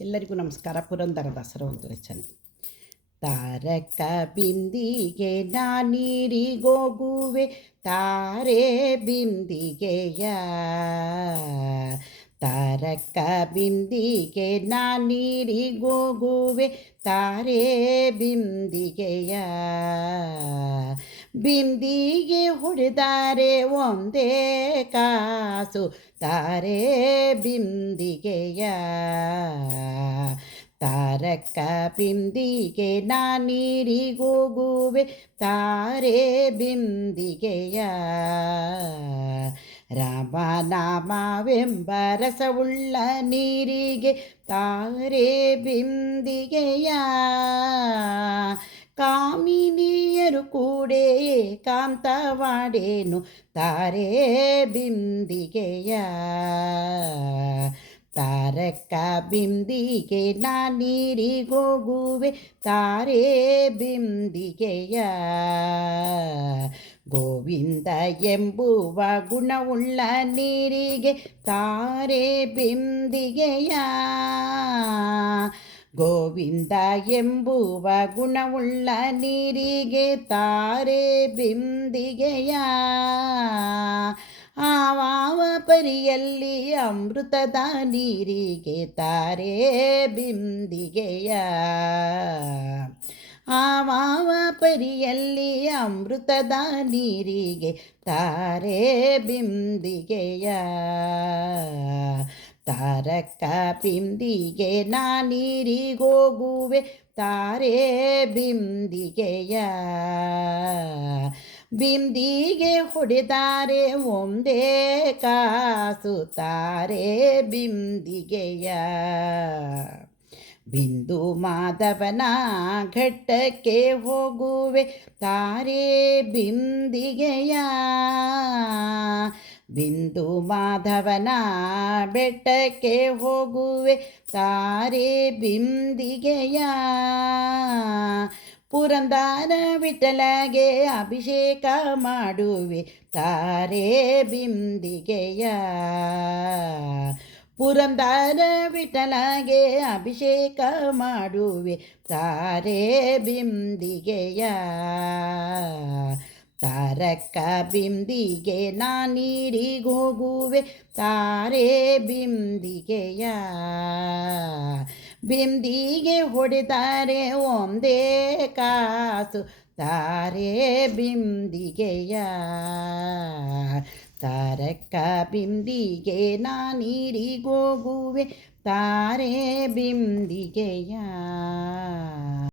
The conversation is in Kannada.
ಎಲ್ಲರಿಗೂ ನಮಸ್ಕಾರ. ಪುರಂದರದಾಸರ ಒಂದು ರಚನೆ. ತಾರಕ ಬಿಂದಿಗೆ ನಾನೀರಿಗೋಗುವೆ ತಾರೆ ಬಿಂದಿಗೆಯ. ತಾರಕ ಬಿಂದಿಗೆ ನಾನೀರಿಗೋಗುವೆ ತಾರೆ ಬಿಂದಿಗೆಯ. ಬಿಂದಿಗೆ ಹೊಡೆದರೆ ಒಂದೇ ಕಾಸು ತಾರೆ ಬಿಂದಿಗೆಯ. ತಾರಕ ಬಿಂದಿಗೆ ನಾನೀರಿಗೋಗುವೆ ತಾರೆ ಬಿಂದಿಗೆಯ. ರಾಮನಾಮವೆಂಬ ರಸವುಳ್ಳ ನೀರಿಗೆ ತಾರೆ ಬಿಂದಿಗೆಯ. ಕಾಮಿನಿಯರು ಕೂಡೆ ಏಕಾಂತವಾಡೇನು ತಾರೆ ಬಿಂದಿಗೆಯ. ತಾರಕ ಬಿಂದಿಗೆ ನಾನೀರಿಗೋಗುವೆ ತಾರೆ ಬಿಂದಿಗೆಯ. ಗೋವಿಂದ ಎಂಬುವ ಗುಣವುಳ್ಳ ನೀರಿಗೆ ತಾರೆ ಬಿಂದಿಗೆಯ. ಗೋವಿಂದ ಎಂಬುವ ಗುಣವುಳ್ಳ ನೀರಿಗೆ ತಾರೆ ಬಿಂದಿಗೆಯ. ಆವಾವ ಪರಿಯಲ್ಲಿ ಅಮೃತದ ನೀರಿಗೆ ತಾರೆ ಬಿಂದಿಗೆಯ. ಆವಾವ ಪರಿಯಲ್ಲಿ ಅಮೃತದ ನೀರಿಗೆ ತಾರೆ ಬಿಂದಿಗೆಯ. ತಾರಕ ಬಿಂದಿಗೆ ನಾನೀರಿಗೋಗುವೆ ತಾರೆ ಬಿಂದಿಗೆಯ. ಬಿಂದಿಗೆ ಹೊಡೆದರೆ ಒಂದೇ ಕಾಸು ತಾರೆ ಬಿಂದಿಗೆಯ. ಬಿಂದು ಮಾಧವನ ಘಟ್ಟಕ್ಕೆ ಹೋಗುವೆ ತಾರೆ ಬಿಂದಿಗೆಯ. ಬಿಂದು ಮಾಧವನ ಬೆಟ್ಟಕ್ಕೆ ಹೋಗುವೆ ತಾರೆ ಬಿಂದಿಗೆಯ. ಪುರಂದರ ವಿಠಲಗೆ ಅಭಿಷೇಕ ಮಾಡುವೆ ತಾರೆ ಬಿಂದಿಗೆಯ. ಪುರಂದರ ವಿಠಲಗೆ ಅಭಿಷೇಕ ಮಾಡುವೆ ತಾರೆ ಬಿಂದಿಗೆಯ. ತಾರಕ ಬಿಂದಿಗೆ ನಾನೀರಿಗೋಗುವೆ ತಾರೆ ಬಿಂದಿಗೆಯ. ಬಿಂದಿಗೆ ಹೊಡೆದರೆ ಒಂದೇ ಕಾಸು ತಾರೆ ಬಿಂದಿಗೆಯ. ತಾರಕ ಬಿಂದಿಗೆ ನಾನೀರಿಗೋಗುವೆ ತಾರೆ ಬಿಂದಿಗೆಯ.